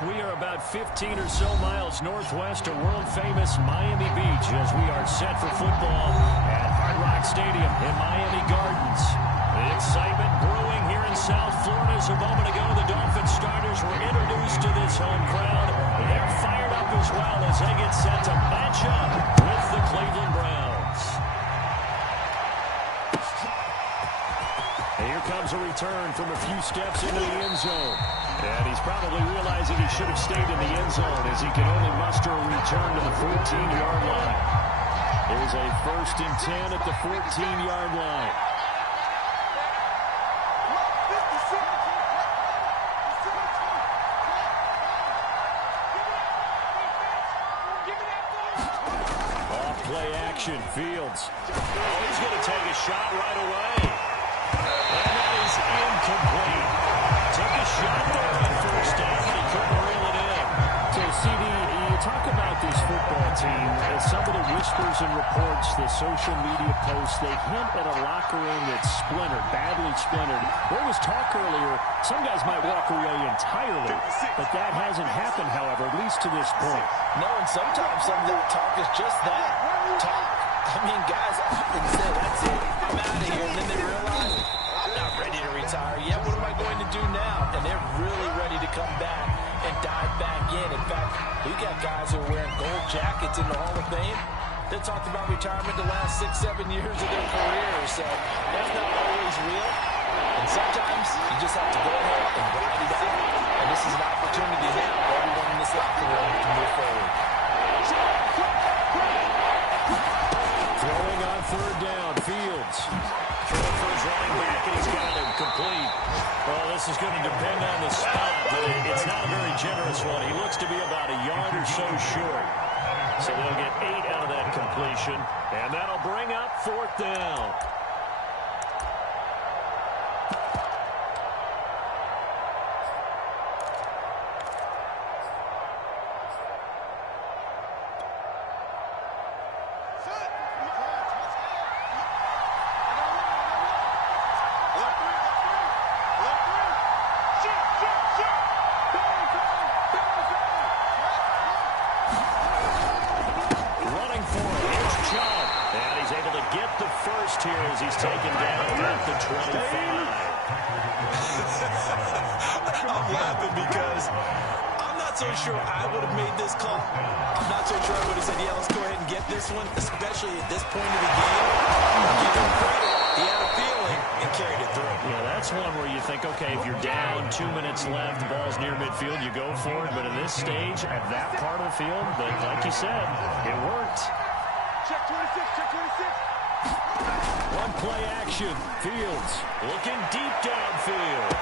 We are about 15 or so miles northwest of world-famous Miami Beach as we are set for football at Hard Rock Stadium in Miami Gardens. The excitement brewing here in South Florida as a moment ago the Dolphins starters were introduced to this home crowd. They're fired up as well as they get set to match up with the Cleveland Browns. Here comes a return from a few steps into the end zone. And he's probably realizing he should have stayed in the end zone as he can only muster a return to the 14-yard line. There's a 1st and 10 at the 14-yard line. Off play action, Fields. Oh, he's going to take a shot right away. And that is incomplete. Took a shot there on 1st down, but he couldn't reel it in. So, CD, you talk about this football team as some of the whispers and reports, the social media posts, they hint at a locker room that's splintered, badly splintered. There was talk earlier, some guys might walk away entirely, but that hasn't happened, however, at least to this point. No, and sometimes some of that talk is just that, talk. I mean, guys often say, that's it, I'm out of here, and then they realize, I'm not ready to retire yet. What am I going to do now? And they're really ready to come back and dive back in. In fact, we got guys who are wearing gold jackets in the Hall of Fame that talked about retirement the last 6-7 years of their career. So that's not always real. And sometimes you just have to go ahead and ride it out. And this is an opportunity now for everyone in this locker room to move forward. Throwing on 3rd down, Fields. Throw for his running back, and he's got him complete. Well, this is going to depend on the spot, but it's not a very generous one. He looks to be about a yard or so short. So they'll get 8 out of that completion, and that'll bring up 4th down. Here as he's taken down at the 25. I'm laughing because I'm not so sure I would have made this call. I'm not so sure I would have said, yeah, let's go ahead and get this one, especially at this point of the game. Give him credit. He had a feeling and carried it through. Yeah, that's one where you think, okay, if you're down, 2 minutes left, the ball's near midfield, you go for it. But at this stage, at that part of the field, but like you said, it worked. Check 26, check 26. One play action. Fields looking deep downfield.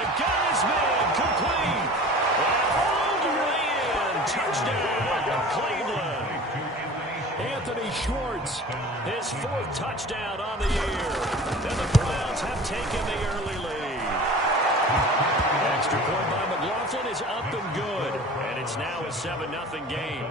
It got his man complete. And all the way in. Touchdown, Cleveland. Anthony Schwartz, his 4th touchdown on the year. And the Browns have taken the early lead. Extra point by McLaughlin is up and good. And it's now a 7-0 game.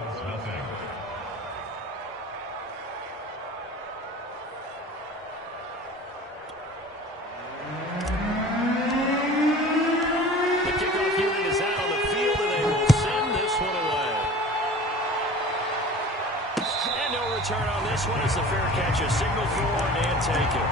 Turn on this one is the fair catch, a signal for and take it.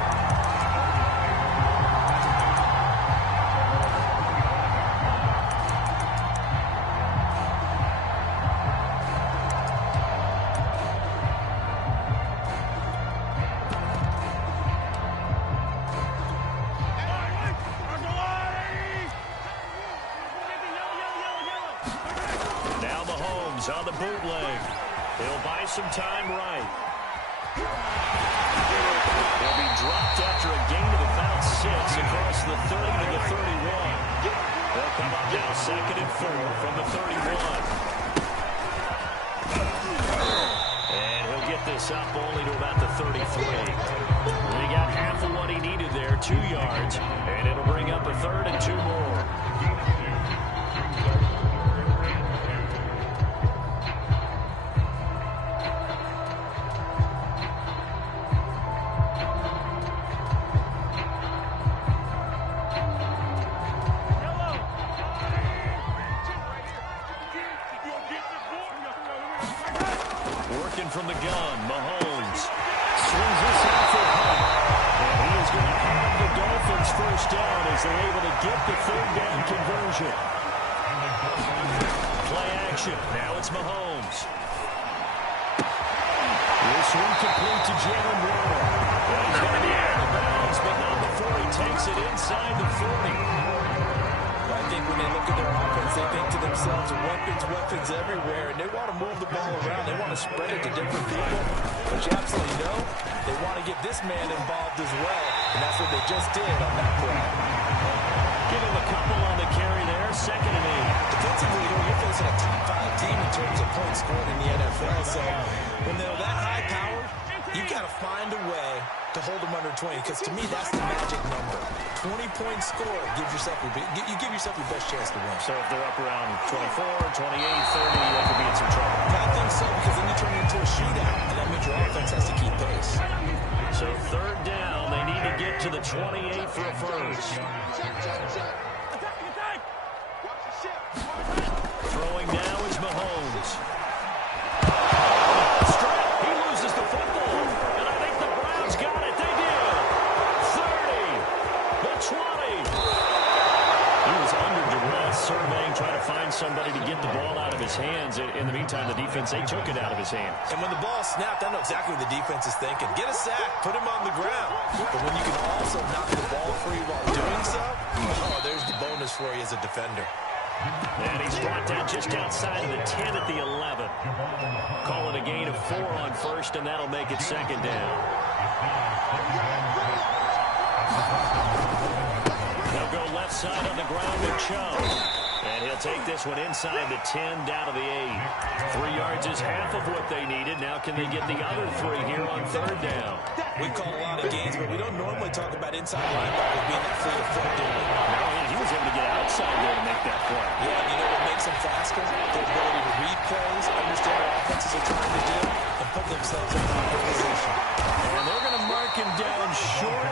Now Mahomes on the bootleg. He'll buy some time right. He'll be dropped after a gain of about 6 across the 30 to the 31. They'll come up now 2nd and 4 from the 31. And he'll get this up only to about the 33. He got half of what he needed there, 2 yards, and it'll bring up a 3rd and 2 more. the gun. Mahomes swings this out for Hunt. And he is going to have the Dolphins first down as they're able to get the third down conversion. Play action. Now it's Mahomes. This one complete to Jalen Warner. And he's going to be out of bounds, but not before he takes it inside the 40. I think when they look at their offense, they think to themselves, weapons everywhere, and they want to move the ball around. They want to spread it to different people. But you absolutely know they want to get this man involved as well, and that's what they just did on that play. Give him a couple on the carry there, 2nd and 8. Defensively, you're facing a top 5 team in terms of points scored in the NFL, so when they're that high-powered, you've got to find a way to hold them under 20, because to me, that's the magic number. 20-point score gives yourself you give yourself your best chance to win. So if they're up around 24, 28, 30, they could be in some trouble. I think so, because then you turn it into a shootout, and that means your offense has to keep pace. So 3rd down, they need to get to the 28 for a first. Throwing now is Mahomes. Straight, he loses the football, and I think the Browns got it. They did. 30, the 20. He was under duress, surveying, trying to find somebody to get the ball out of his hands. In the meantime, the defense, they took it out of his hands. And when the ball snapped, I know exactly what the defense is thinking. Get a sack, put him on the ground. But when you can also knock the ball free while doing so, oh, there's the bonus for you as a defender. And he's brought down just outside of the 10 at the 11. Call it a gain of 4 on first, and that'll make it 2nd down. They'll go left side on the ground with Chubb. And he'll take this one inside the 10, down to the 8. 3 yards is half of what they needed. Now can they get the other 3 here on 3rd down? We call a lot of gains, but we don't normally talk about inside linebackers being that fleet of foot, do we? No, he was able to get outside there to make that play. Yeah, you know what makes them faster? Their ability to read plays, understand what offenses are trying to do, and put themselves in proper position. And they're going to mark him down short,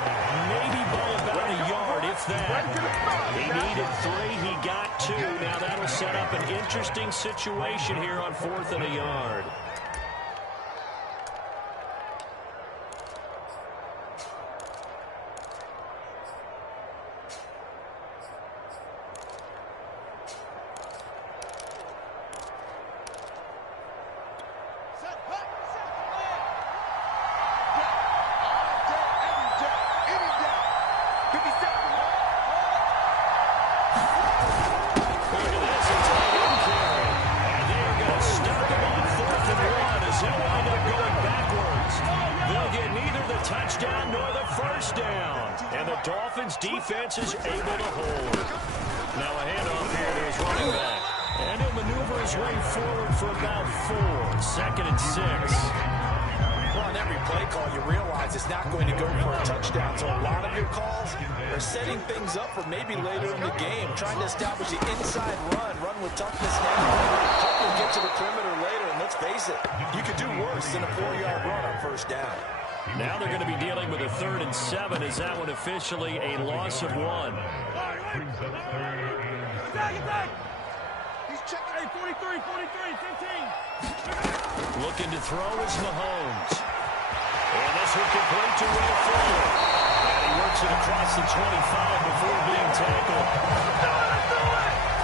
maybe by about a yard, if that. He needed 3, he got 2. Now that'll set up an interesting situation here on 4th and a yard. Touchdown nor the first down. And the Dolphins defense is able to hold. Now a handoff here to his running back. And he'll maneuver his way forward for about 4. 2nd and 6. Well, on every play call, you realize it's not going to go for a touchdown. So a lot of your calls are setting things up for maybe later in the game, trying to establish the inside run with toughness now. Hope you'll get to the perimeter later, and let's face it, you could do worse than a 4-yard run on 1st down. Now they're going to be dealing with a 3rd and 7. Is that one officially a loss of 1? He's checking. Hey, 43, 15. Looking to throw is Mahomes. And this one complete to Will Fuller. And he works it across the 25 before being tackled.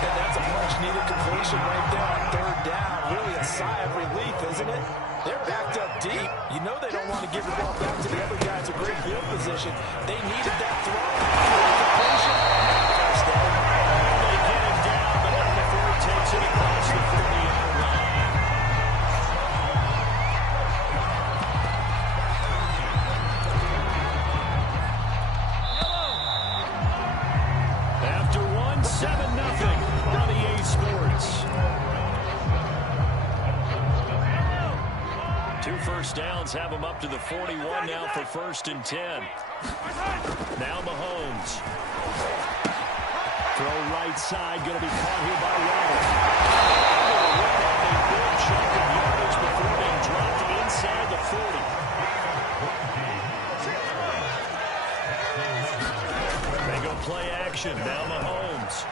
And that's a much-needed completion right there on 3rd down. Really a sigh of relief, isn't it? They're backed up deep. You know they don't want to give the ball back to the other guys in great field position. They needed that throw. Completion. First down. They get him down, but not before he takes it across the 40-yard line. After 1, 7-0 on EA Sports. 2 first downs have him up to the 41 now for 1st and 10. Now Mahomes. Throw right side, going to be caught here by Waddle. A big chunk of yardage before being dropped inside the 40. They go play action. Now Mahomes.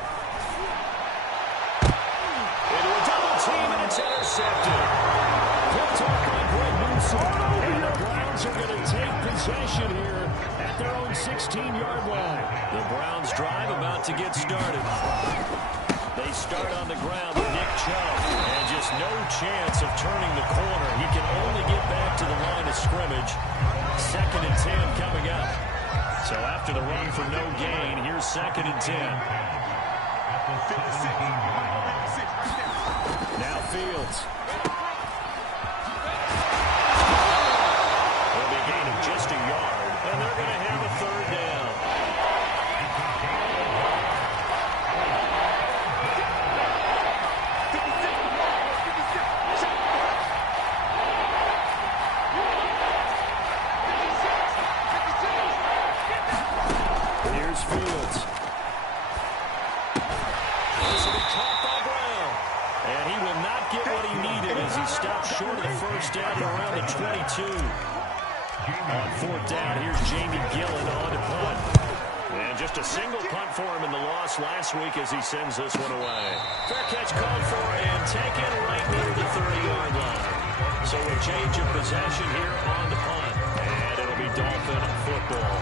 Into a double team, and it's intercepted. Picked off by Greg Newsome. And the Browns are going to take possession here at their own 16-yard line. The Browns drive about to get started. They start on the ground with Nick Chubb, and just no chance of turning the corner. He can only get back to the line of scrimmage. 2nd and 10 coming up. So after the run for no gain, here's 2nd and 10. Now Fields. It'll be a gain of just a yard, and they're going to have a 3rd down. Here's Fields. This will be caught by Brown. And he will not get what he needed as he stopped short of the 1st down at around the 22. On 4th down, here's Jamie Gillen on to punt. And just a single punt for him in the loss last week as he sends this one away. Fair catch called for and taken right near the 30-yard line. So a change of possession here on the punt. And it'll be Dolphin football.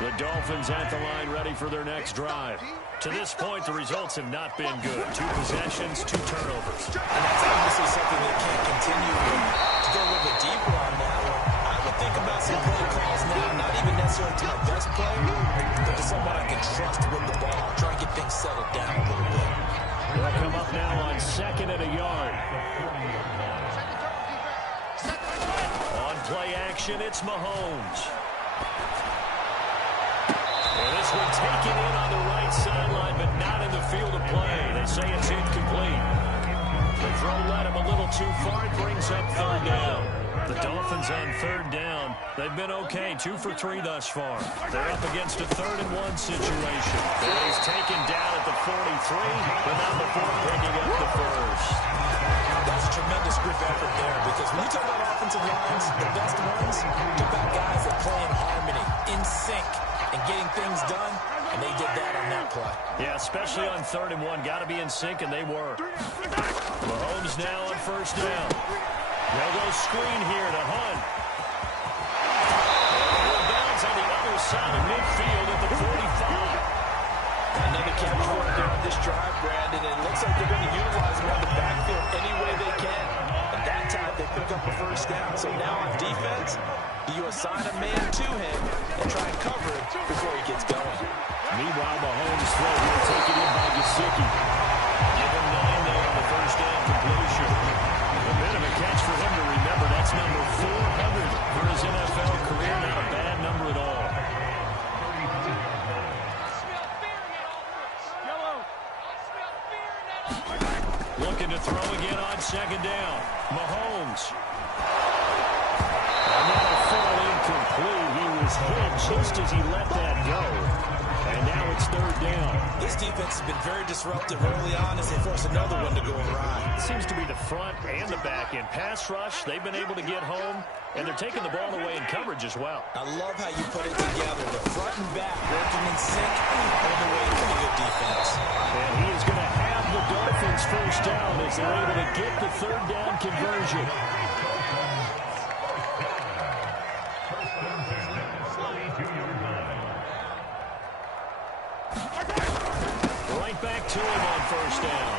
The Dolphins at the line ready for their next drive. To this point, the results have not been good. 2 possessions, 2 turnovers. And that's obviously something they can't continue with. To go a little bit deeper on that one, I would think about some play calls now, not even necessarily to my best player, but to someone I can trust with the ball. Try and get things settled down a little bit. They'll come up now on 2nd and a yard. On play action, it's Mahomes. And this one taken in on the right sideline, but not in the field of play. They say it's incomplete. The throw led him a little too far. It brings up 3rd down. The Dolphins on 3rd down. They've been okay, 2 for 3 thus far. They're up against a 3rd and 1 situation. And he's taken down at the 43, but not before picking up the 1st. That's a tremendous group effort there, because when you talk about offensive lines, the best ones, you've got guys that play in harmony, in sync, and getting things done, and they did that on that play. Yeah, especially on 3rd and 1. Got to be in sync, and they were. Mahomes now on 1st down. They'll go screen here to Hunt. And bounds on the other side of midfield at the 45. Another catch for there on this drive, Brandon, and it looks like they're going to utilize him on the backfield any way they can. And that time they pick up the 1st down. So now on defense, you assign a man to him and try and cover it before he gets going. Meanwhile, Mahomes throw here taken in by Gesicki. Give him 9 there on the 1st down completion. A bit of a catch for him to remember. That's number 400 for his NFL career. Not a bad number at all. Looking to throw again on 2nd down. Mahomes. Another fall incomplete. He was hit just as he let that go. And now it's 3rd down. This defense has been very disruptive early on as they force another one to go awry. It seems to be the front and the back end. Pass rush, they've been able to get home, and they're taking the ball away in coverage as well. I love how you put it together. The front and back working in sync on the way to a good defense. And he is going to have the Dolphins 1st down as they're able to get the 3rd down conversion. Right back to him on 1st down.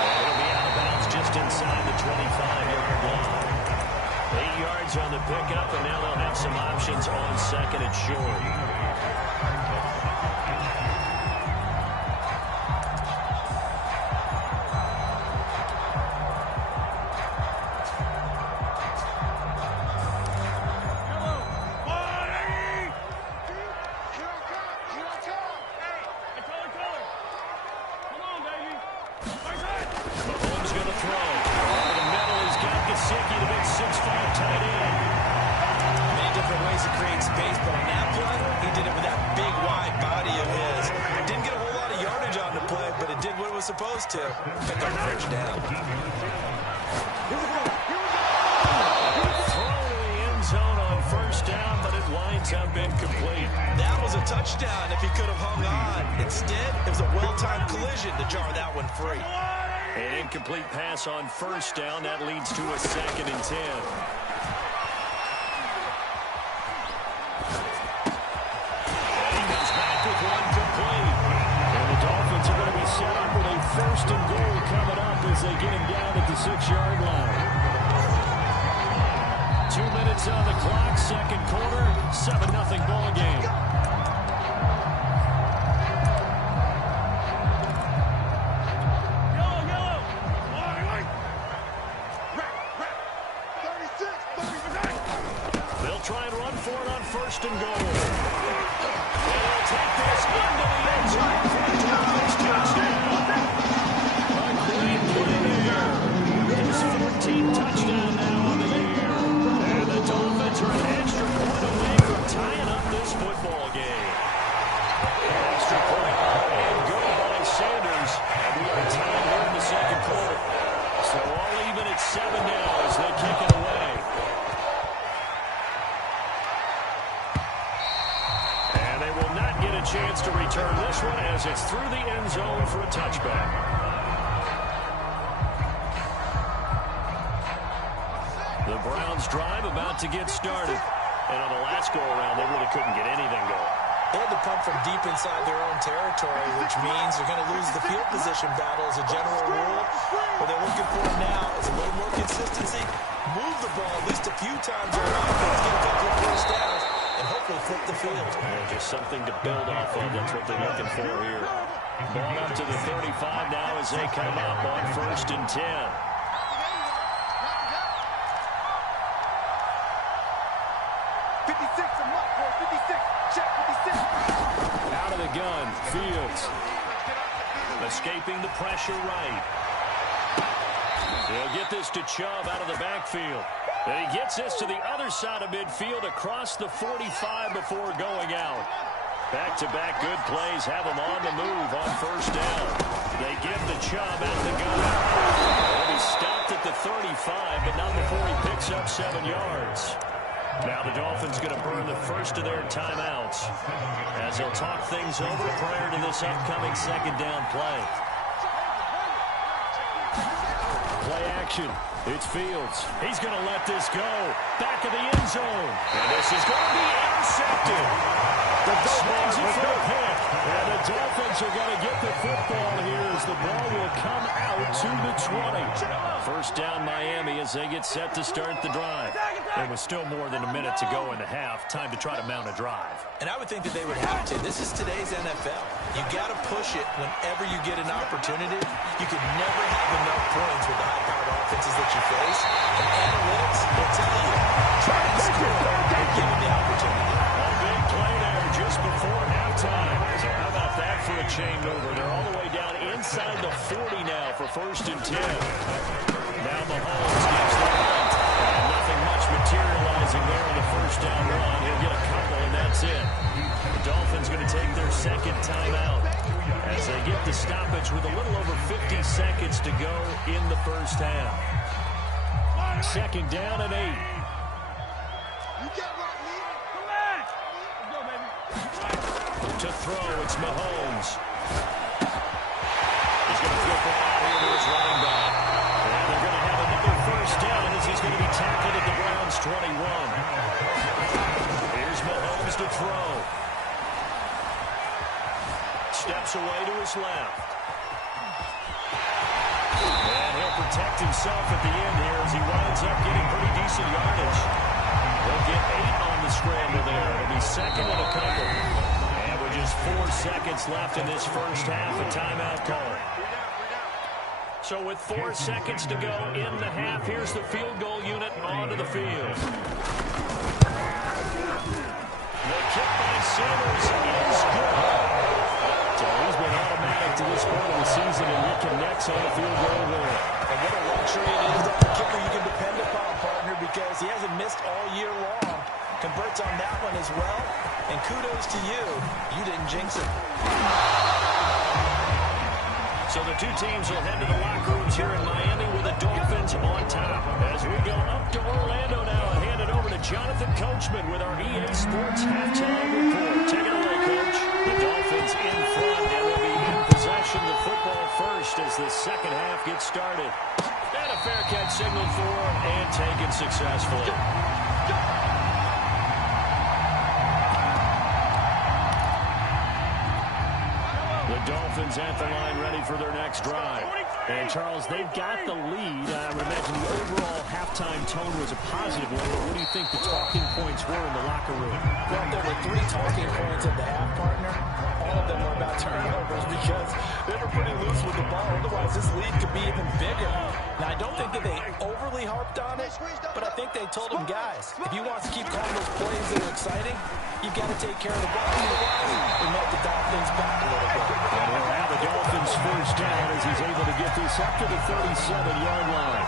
And he'll be out of bounds just inside the 25-yard line. 8 yards on the pickup, and now they'll have some options on 2nd and short. Supposed to pick up the 1st down. Throw to the end zone on 1st down, but it winds up incomplete. That was a touchdown. touchdown if he could have hung on. Instead, it was a well-timed collision to jar that one free. An incomplete pass on first down. That leads to a 2nd and 10. And he comes back with one complete. And the Dolphins are going to be set up with a 1st and goal coming up as they get him down at the 6-yard line. 2 minutes on the clock, 2nd quarter, 7-0 ball game. They'll try and run for it on 1st and goal. And they'll take this into the end zone for a Dolphins touchdown. A great play there. His 14th touchdown now on the year. And the Dolphins are an extra point away from tying up this football game. Extra point and good by Sanders. And we are tied here in the 2nd quarter. So all even at 7 now as they kick it away. And they will not get a chance to return this one as it's through the end zone for a touchback. The Browns drive about to get started. And on the last go-around, they really couldn't get anything going. They had to punt from deep inside their own territory, which means they're going to lose the field position battle as a general rule. What they're looking for now is a little more consistency, move the ball at least a few times on offense, get a couple of first downs, and hopefully flip the field. Yeah, just something to build off of. That's what they're looking for here. Ball up to the 35 now as they come up on 1st and 10. Out of the gun, Fields. Escaping the pressure right. They'll get this to Chubb out of the backfield. And he gets this to the other side of midfield across the 45 before going out. Back-to-back good plays have him on the move on 1st down. They give the Chubb out of the gun. And he stopped at the 35, but not before he picks up 7 yards. Now the Dolphins going to burn the first of their timeouts as they'll talk things over prior to this upcoming 2nd down play. Play action. It's Fields. He's going to let this go. Back of the end zone. And this is going to be intercepted. The Dolphins are for a pick. And the Dolphins are going to get the football here as the ball will come out to the 20. 1st down Miami as they get set to start the drive. And with still more than a minute to go in the half, time to try to mount a drive. And I would think that they would have to. This is today's NFL. You got to push it whenever you get an opportunity. You can never have enough points with the high-powered offenses that you face. And analytics will tell you, try and score and give them the opportunity. A big play there just before halftime. So how about that for a chain mover? They're all the way down inside the 40 now for 1st and 10. Now Mahomes gives the punt. And nothing much materializing there in the 1st down run. He'll get a couple, and that's it. The Dolphins going to take their 2nd timeout as they get the stoppage with a little over 50 seconds to go in the 1st half. 2nd down and 8. To throw, it's Mahomes. He's going to flip it out here to his running back. And they're going to have another 1st down as he's going to be tackled at the Browns' 21. Here's Mahomes to throw. Steps away to his left. And he'll protect himself at the end here as he winds up getting pretty decent yardage. They'll get 8 on the scramble there. It'll be 2nd and a couple. And with just 4 seconds left in this 1st half, a timeout call. So with 4 seconds to go in the half, here's the field goal unit onto the field. The kick by Sanders is good. So he's been automatic to this point of the season, and he connects on the field goal there. And what a luxury it is to have a kicker you can depend upon, partner, because he hasn't missed all year long. Converts on that one as well. And kudos to you. You didn't jinx it. So the two teams will head to the locker rooms here in Miami with the Dolphins on top. As we go up to Orlando now and hand it over to Jonathan Coachman with our EA Sports Halftime Report. Take it away, Coach. The Dolphins in front, and they'll be in possession of the football first as the second half gets started. And a fair catch signaled for and taken successfully. The Dolphins at the line ready for their next drive. And, Charles, they've got the lead. I would imagine the overall halftime tone was a positive one, but what do you think the talking points were in the locker room? Well, there were 3 talking points at the half, partner. All of them were about turnovers because they were pretty loose with the ball. Otherwise, this lead could be even bigger. Now, I don't think that they overly harped on it, but I think they told them, guys, if you want to keep calling those plays that are exciting, you've got to take care of the ball. Otherwise, it might the Dolphins back a little bit. And he'll have the Dolphins first down as he's able to get this up to the 37-yard line.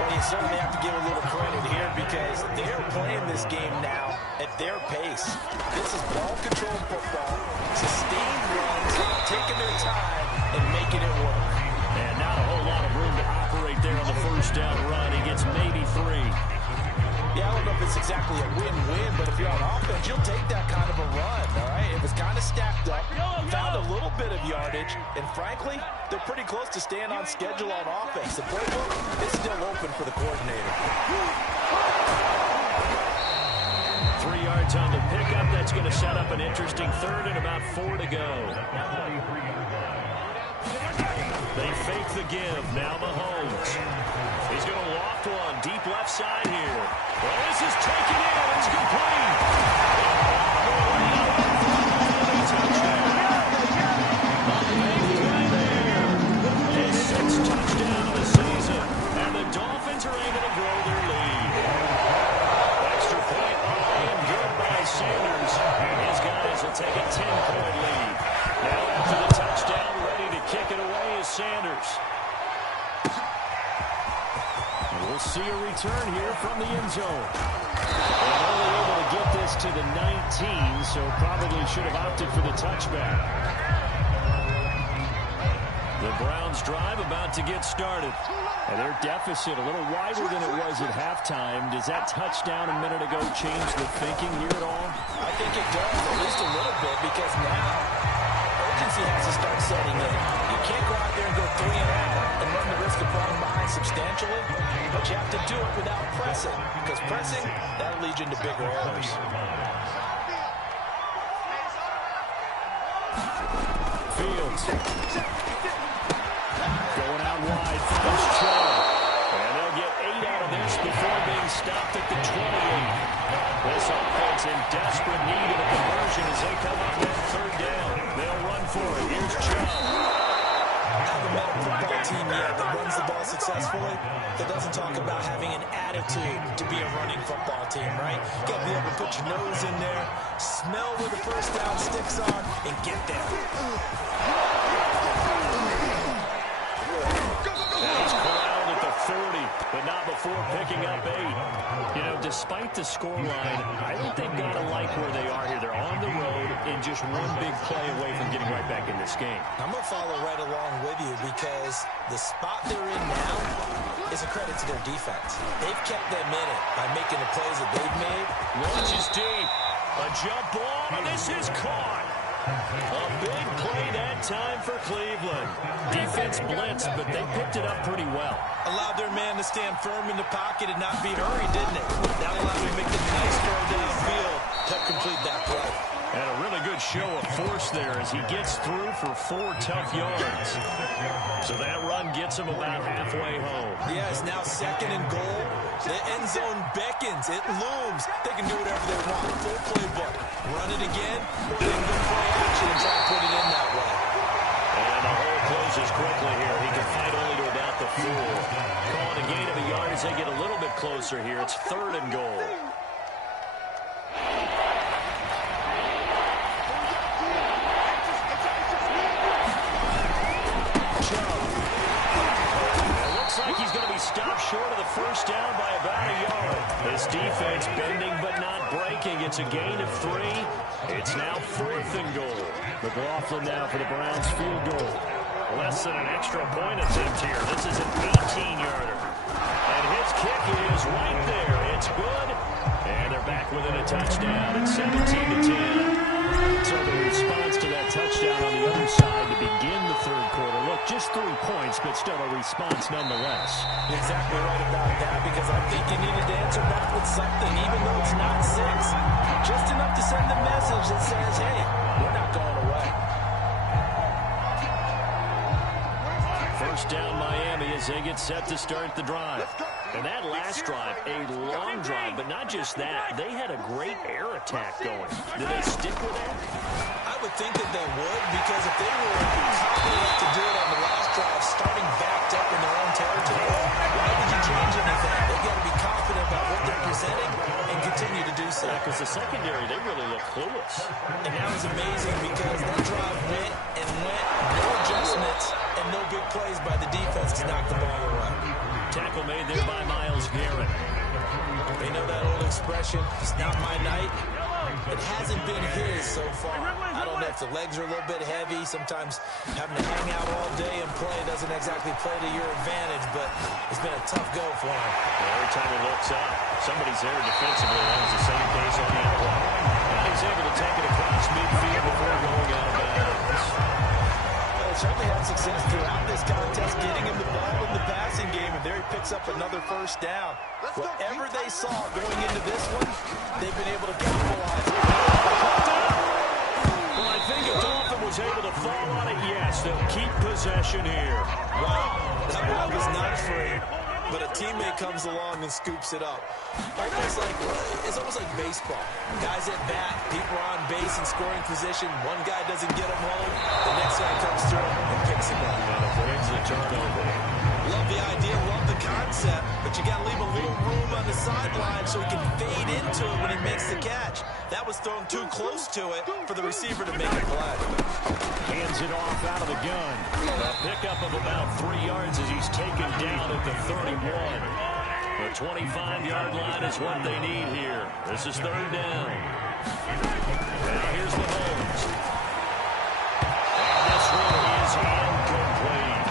Well, you certainly have to give a little credit here because they're playing this game now at their pace. This is ball-controlled football, sustained runs, taking their time, and making it work. And not a whole lot of room to operate there on the first down run. He gets maybe 3. Yeah, I don't know if it's exactly a win-win, but if you're on offense, you'll take that kind of a run, all right? It was kind of stacked up, found a little bit of yardage, and frankly, they're pretty close to staying on schedule on offense. The playbook is still open for the coordinator. 3 yards on the pickup. That's going to set up an interesting third and about 4 to go. They fake the give. Now Mahomes. He's going to loft one deep left side here. Well, this is taken in. It's complete. His 6th touchdown of the season. And the Dolphins are able to grow their lead. Extra point and good by Sanders. And his guys will take a 10-point lead. Now after the touchdown, ready to kick it away is Sanders. We'll see a return here from the end zone. And only able to get this to the 19, so probably should have opted for the touchback. The Browns drive about to get started. And their deficit a little wider than it was at halftime. Does that touchdown a minute ago change the thinking here at all? I think it does, at least a little bit, because now urgency has to start setting in. You can't go out there and go 3 and out and run the risk of falling behind substantially, but you have to do it without pressing, because pressing, that'll lead you into bigger errors. Fields. Going out wide, finds Chubb. And they'll get 8 out of this before being stopped at the 28. This offense in desperate need of a conversion as they come up with 3rd down. They'll run for it. Here's Chubb. I haven't met a football team yet that runs the ball successfully that doesn't talk about having an attitude to be a running football team, right? You got to be able to put your nose in there, smell where the first down sticks are, and get there. He's corralled at the 40, but not before picking up 8. You know, despite the scoreline, I think they've got to like where they are here. They're on the road and just one big play away from getting right back in this game. I'm going to follow right along with you because the spot they're in now is a credit to their defense. They've kept them in it by making the plays that they've made. Launches deep. A jump ball, and this is caught. A big play that time for Cleveland. Defense blitzed, but they picked it up pretty well. Allowed their man to stand firm in the pocket and not be hurried, didn't it? That allowed him to make the nice throw downfield to complete that play. And a really good show of force there as he gets through for 4 tough yards. So that run gets him about halfway home. Yeah, it's now 2nd and goal. The end zone beckons. It looms. They can do whatever they want. Full playbook. Run it again, or they can go play action and try to put it in that way. And the hole closes quickly here. He can fight only to about the 4. Calling a gain of a yard as they get a little bit closer here. It's 3rd and goal. Like he's going to be stopped short of the first down by about a yard. This defense bending but not breaking. It's a gain of 3. It's now 4th and goal. McLaughlin now for the Browns field goal. Less than an extra point attempt here. This is an 18-yarder. And his kick is right there. It's good. And they're back within a touchdown at 17-10. So the points nonetheless. You're exactly right about that, because I think you needed to answer back with something, even though it's not 6. Just enough to send the message that says, hey, we're not going away. First down Miami as they get set to start the drive. And that last drive, a long drive, but not just that. They had a great air attack going. Did they stick with that? I would think that they would, because if they were confident enough to do it on the last drive, starting backed up in their own territory, why would you change anything? They've got to be confident about what they're presenting and continue to do so. Yeah, because the secondary, they really look clueless. And that was amazing, because that drive went and went, no adjustments, and no big plays by the defense to knock the ball away. Tackle made there by Myles Garrett. They know that old expression, it's not my night. It hasn't been his so far. I don't know if the legs are a little bit heavy. Sometimes having to hang out all day and play doesn't exactly play to your advantage, but it's been a tough go for him. Every time he looks up, somebody's there defensively. That was the same case on that play. And he's able to take it across midfield before going out of bounds. Certainly had success throughout this contest, getting him the ball in the passing game, and there he picks up another first down. Whatever they saw going into this one, they've been able to capitalize. Well, I think if Dolphin was able to fall on it, yes, they'll keep possession here. Wow, that ball was not free, but a teammate comes along and scoops it up. It's almost like baseball. Guys at bat, people are on base in scoring position. One guy doesn't get him home, the next guy comes through and picks him up. And avoids the turnover. Love the idea, love the concept, but you got to leave a little room on the sideline so he can fade into it when he makes the catch. That was thrown too close to it for the receiver to make a play. Hands it off out of the gun. A pickup of about 3 yards as he's taken down at the 31. The 25-yard line is what they need here. This is third down. Now here's Mahomes. And this one is incomplete.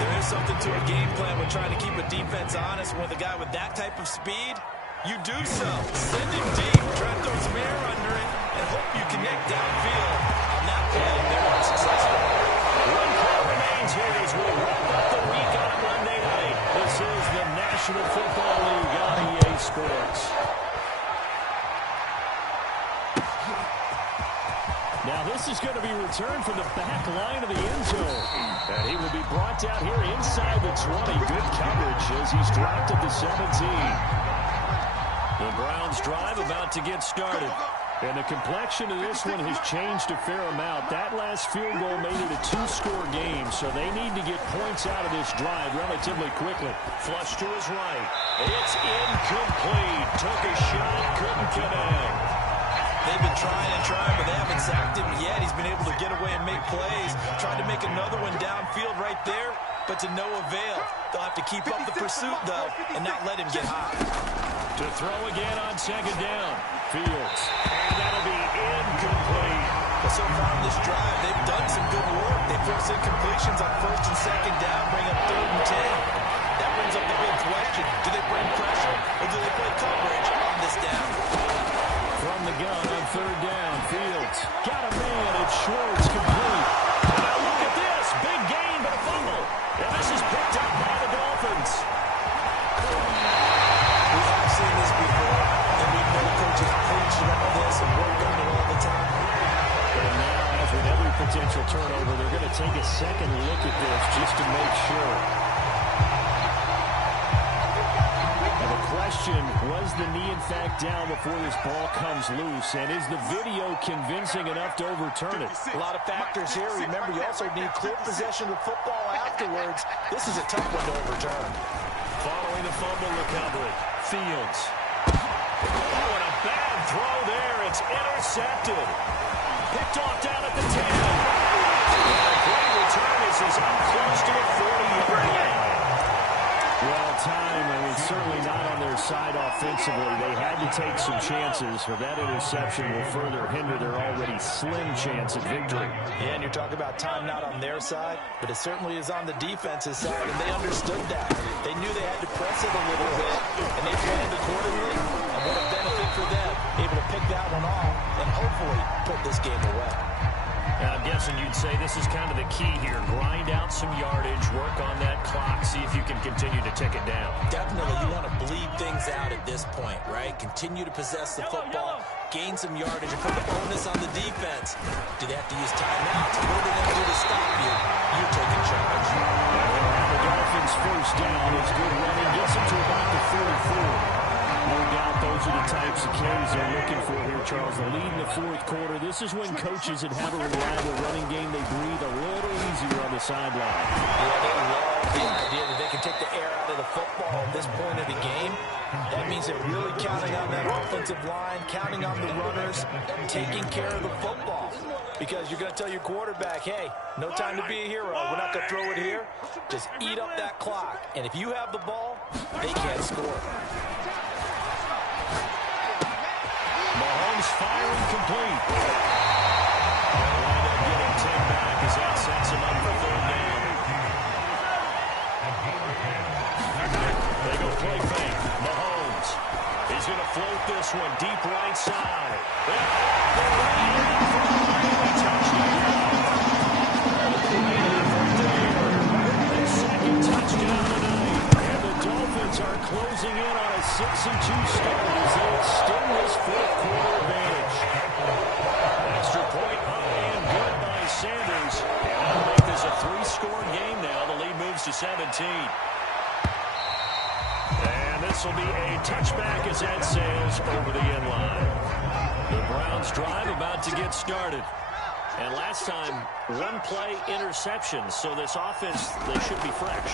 There is something to a game plan when trying to keep a defense honest. With a guy with that type of speed, you do so. Send him deep, try to throw some air under it, and hope you connect downfield. On that play, they were unsuccessful. One play remains here as we wrap up the week on Monday night. This is the National Football League on EA Sports. Now this is going to be returned from the back line of the end zone. And he will be brought down here inside the 20. Good coverage as he's dropped at the 17. The Browns drive about to get started. And the complexion of this one has changed a fair amount. That last field goal made it a 2-score game, so they need to get points out of this drive relatively quickly. Flush to his right. It's incomplete. Took a shot, couldn't connect. They've been trying and trying, but they haven't sacked him yet. He's been able to get away and make plays. Tried to make another one downfield right there, but to no avail. They'll have to keep up the pursuit, though, and not let him get high. To throw again on second down. Fields. And that'll be incomplete. But so far in this drive, they've done some good work. They force incompletions on first and second down, bring up 3rd and 10. That brings up the big question. Do they bring pressure, or do they play coverage on this down? From the gun on 3rd down. Fields. Got a man. It's short. It's complete. Now look at this. Big gain, but a fumble. And this is picked up by the Dolphins. We have seen this before, and we've known coaches preach about this and work on it all the time. And now, as with every potential turnover, they're going to take a second look at this just to make sure. Now the question, was the knee in fact down before this ball comes loose? And is the video convincing enough to overturn it? A lot of factors here. Remember, you also need clear possession of football afterwards. This is a tough one to overturn. Following the fumble recovery, Fields. Oh, and a bad throw there. It's intercepted. Picked off down at the 10. And a great return. This is up close to a 40-yard line. Well, time, and it's certainly not on their side offensively. They had to take some chances, but that interception will further hinder their already slim chance at victory. Yeah, and you're talking about time not on their side, but it certainly is on the defense's side, and they understood that. They knew they had to press it a little bit, and they planned accordingly, and what a benefit for them, able to pick that one off and hopefully put this game away. I'm guessing you'd say this is kind of the key here. Grind out some yardage, work on that clock, see if you can continue to tick it down. Definitely, you want to bleed things out at this point, right? Continue to possess the football, gain some yardage, and put the onus on the defense. Do they have to use timeouts? What do they have to do to stop you? You're taking charge. The Dolphins first down is good running. Gets them to about the 44. No doubt those are the types of carries they're looking for here, Charles. The lead in the fourth quarter. This is when coaches that have a reliable running game, they breathe a little easier on the sideline. Yeah, they love the idea that they can take the air out of the football at this point of the game. That means they're really counting on that offensive line, counting on the runners, taking care of the football. Because you're going to tell your quarterback, hey, no time to be a hero. We're not going to throw it here. Just eat up that clock. And if you have the ball, they can't score. Mahomes firing complete. They'll wind up getting 10 back as that sets him up for third down. They go play fake. Mahomes. He's going to float this one deep right side. Their second touchdown tonight. And the Dolphins are closing in on a 6-2 start as they extend this fourth quarter advantage. Extra point up and good by Sanders. And that'll make this a 3-score game now. The lead moves to 17. And this will be a touchback as that sails over the end line. The Browns drive about to get started. And last time, one-play interception. So this offense, they should be fresh.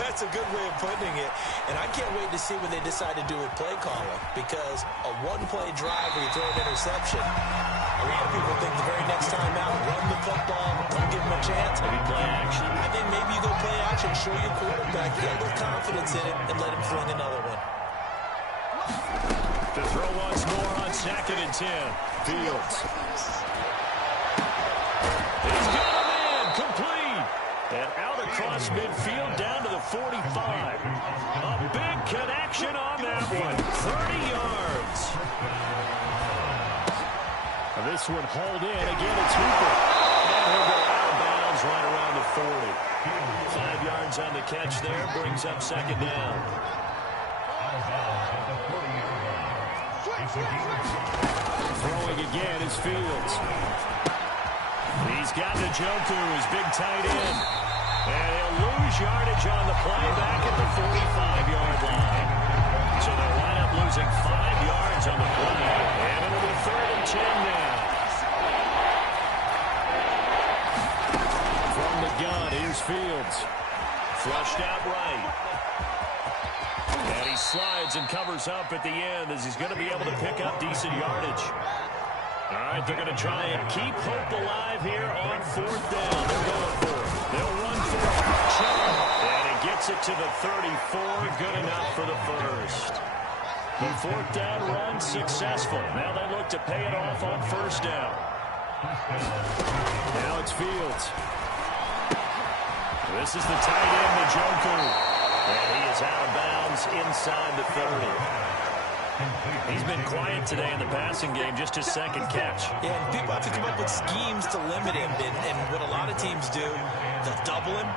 That's a good way of putting it. And I can't wait to see what they decide to do with play calling. Because a one-play drive where you throw an interception, a lot of people think the very next time out, run the football, don't give them a chance. Maybe play action. I think maybe you go play action, show your quarterback, get a little confidence in it, and let him fling another one. To throw once more on 2nd and 10. Fields. He's got a man complete. And out across midfield down to the 45. A big connection on that one. 30 yards. This one hauled in. Again, it's Hooper. And he'll go out of bounds right around the 40. 5 yards on the catch there. Brings up 2nd down. Throwing again is Fields. He's got Njoku, his big tight end. And he'll lose yardage on the play back at the 45-yard line. So they'll wind up losing 5 yards on the play. And it'll be 3rd and 10 now. From the gun, here's Fields. Flushed out right. And he slides and covers up at the end as he's going to be able to pick up decent yardage. All right, they're going to try and keep hope alive here on 4th down. They're going for it. They'll run for it. And he gets it to the 34. Good enough for the first. The 4th down run successful. Now they look to pay it off on 1st down. Now it's Fields. This is the tight end, Njoku. And he is out of bounds inside the 30. He's been quiet today in the passing game, just his 2nd catch. Yeah, and people have to come up with schemes to limit him. And what a lot of teams do, they'll double him,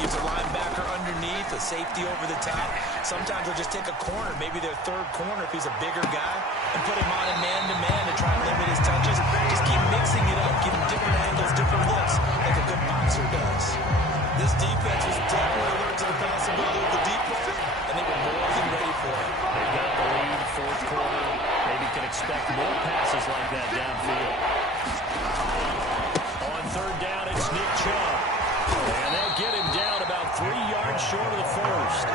use a linebacker underneath, a safety over the top. Sometimes they'll just take a corner, maybe their 3rd corner if he's a bigger guy, and put him on a man-to-man to try and limit his touches. Just keep mixing it up, give him different angles, different looks, like a good boxer does. This defense was definitely alert to the possibility of the deep ball, and they were more than ready for it. They've got the lead, 4th quarter. Maybe can expect more passes like that downfield. On 3rd down, it's Nick Chubb. And they'll get him down about 3 yards short of the first.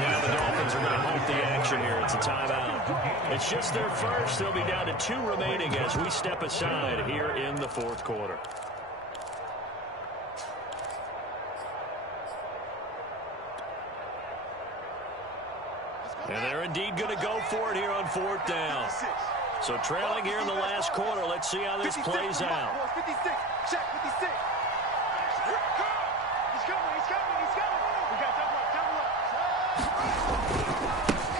Now the Dolphins are going to halt the action here. It's a timeout. It's just their first. They'll be down to 2 remaining as we step aside here in the 4th quarter. And they're indeed going to go for it here on 4th down. So trailing here in the last quarter. Let's see how this plays out. 56. Check 56. He's coming. We got double up.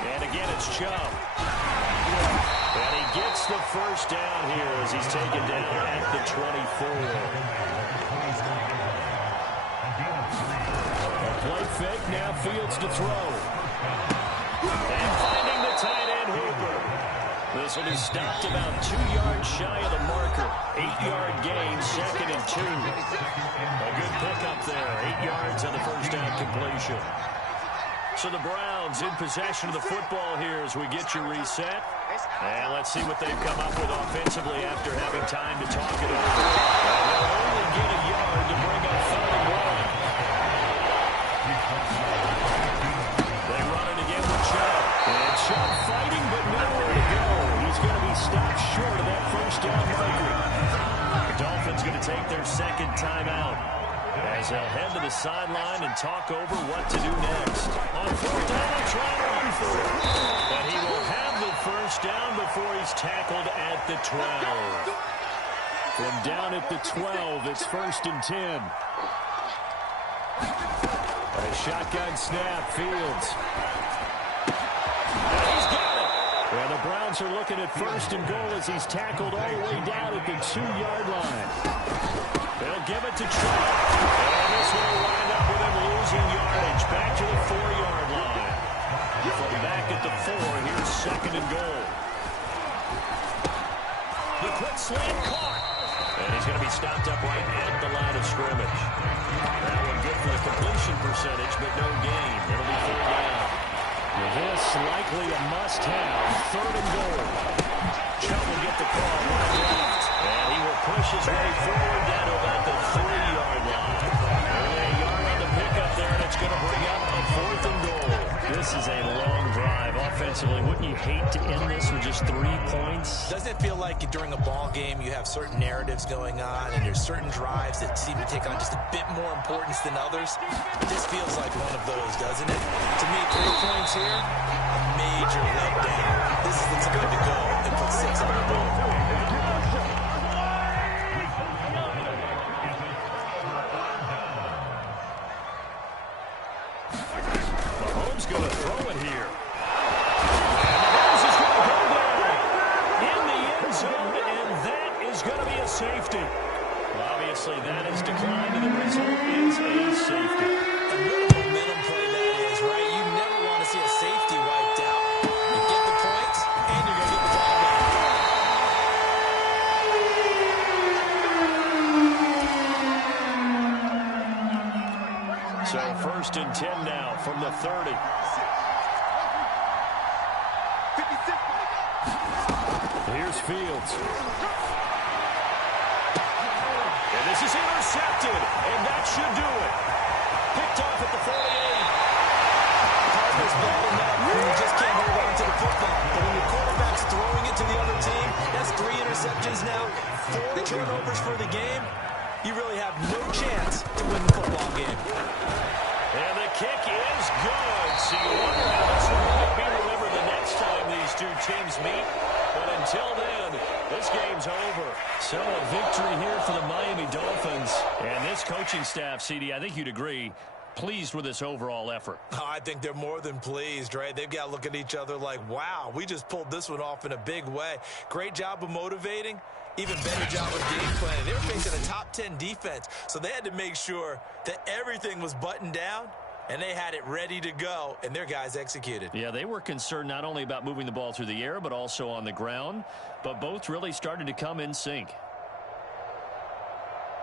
And again, it's Chubb. And he gets the first down here as he's taken down at the 24. A play fake, now Fields to throw. And finding the tight end Hooper. This will be stopped about 2 yards shy of the marker. 8-yard gain, 2nd and 2. A good pickup there. 8 yards on the first down completion. So the Browns in possession of the football here as we get you reset. And let's see what they've come up with offensively after having time to talk it over. They'll only get a yard to bring up 3rd and 1. They run it again with Chubb. And Chubb fighting but nowhere to go. He's going to be stopped short of that first down marker. The Dolphins going to take their 2nd timeout as they'll head to the sideline and talk over what to do next. On 4th down, they'll try to run for it. But he will have the first down before he's tackled at the 12. From down at the 12, it's 1st and 10. A shotgun snap, Fields. And he's got it. And the Browns are looking at 1st and goal as he's tackled all the way down at the 2-yard line. They'll give it to Chubb. And this one will wind up with him losing yardage. Back to the 4-yard line. From back at the 4, here's 2nd and goal. The quick slant caught. And he's going to be stopped up right at the line of scrimmage. That one good for the completion percentage, but no gain. It'll be 4th down. This likely a must-have. 3rd and goal. Chubb will get the call right left. And he will push his way forward down to about the 3-yard line. Only a yard on the pickup there, and it's going to bring up a 4th and goal. This is a long drive offensively. Wouldn't you hate to end this with just 3 points? Doesn't it feel like during a ball game you have certain narratives going on and there's certain drives that seem to take on just a bit more importance than others? This feels like one of those, doesn't it? To me, 3 points here, a major letdown. This is the time to go and put 6 on the board. Mahomes going to throw it here. And Mahomes is going to go down in the end zone, and that is going to be a safety. Well, obviously, that has declined, and the result is a safety. And what a momentum play that is, right? You never want to see a safety wiped out. You get the points, and you're going to get the ball back. So 1st and 10 now from the 30. 56. Here's Fields. And this is intercepted, and that should do it. Picked off at the 48. It's bad enough when you just can't hold on to the football. But when your quarterback's throwing it to the other team, that's 3 interceptions now, 4 turnovers for the game. You really have no chance to win the football game. And the kick is good. So you wonder how this one might be remembered the next time these two teams meet. But until then, this game's over. So a victory here for the Miami Dolphins. And this coaching staff, CD, I think you'd agree, pleased with this overall effort. Oh, I think they're more than pleased, right? They've got to look at each other like, wow, we just pulled this one off in a big way. Great job of motivating. Even better job of game planning. They were facing a top 10 defense, so they had to make sure that everything was buttoned down, and they had it ready to go, and their guys executed. Yeah, they were concerned not only about moving the ball through the air, but also on the ground, but both really started to come in sync.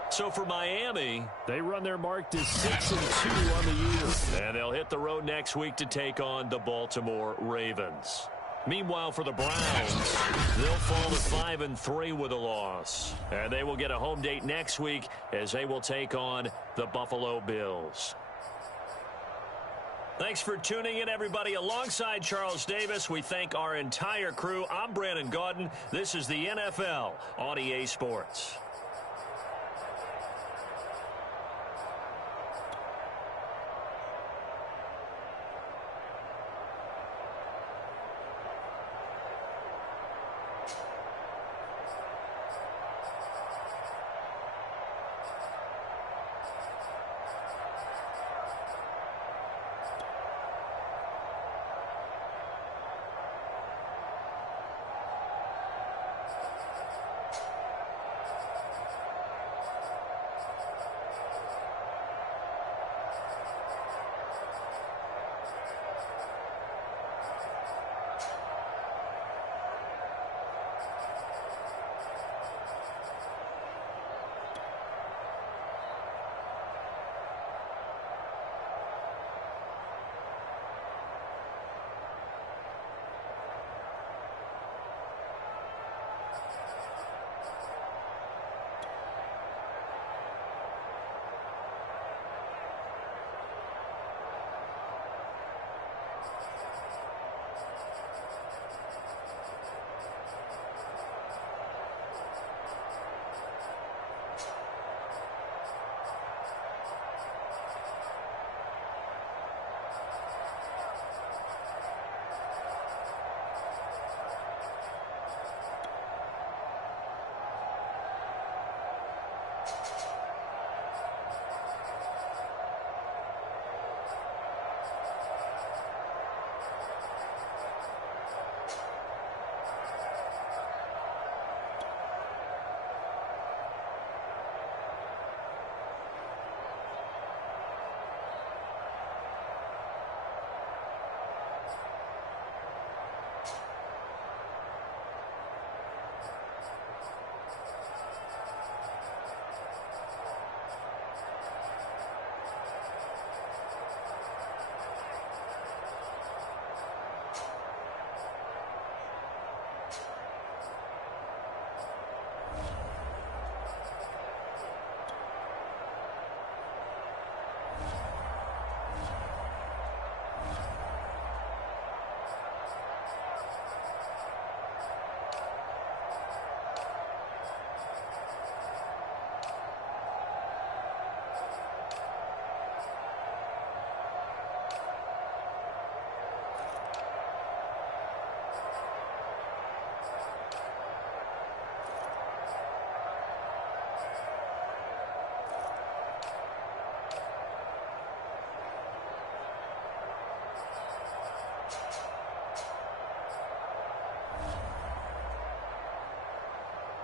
So for Miami, they run their mark to 6-2 on the year. And they'll hit the road next week to take on the Baltimore Ravens. Meanwhile, for the Browns, they'll fall to 5-3 with a loss. And they will get a home date next week as they will take on the Buffalo Bills. Thanks for tuning in, everybody. Alongside Charles Davis, we thank our entire crew. I'm Brandon Gaudin. This is the NFL on EA Sports.